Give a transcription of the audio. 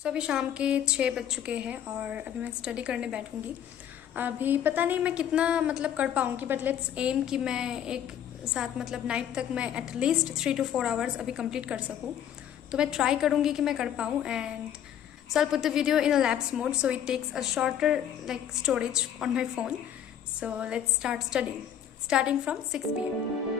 सो अभी शाम के 6 बज चुके हैं और अभी मैं स्टडी करने बैठूंगी। अभी पता नहीं मैं कितना कर पाऊंगी, बट लेट्स एम कि मैं एक साथ नाइट तक मैं एटलीस्ट 3 to 4 आवर्स अभी कंप्लीट कर सकूं। तो मैं ट्राई करूंगी कि मैं कर पाऊँ। And so I put the video in a lapse mode so it takes a shorter storage on my phone. So let's start studying starting from 6 PM।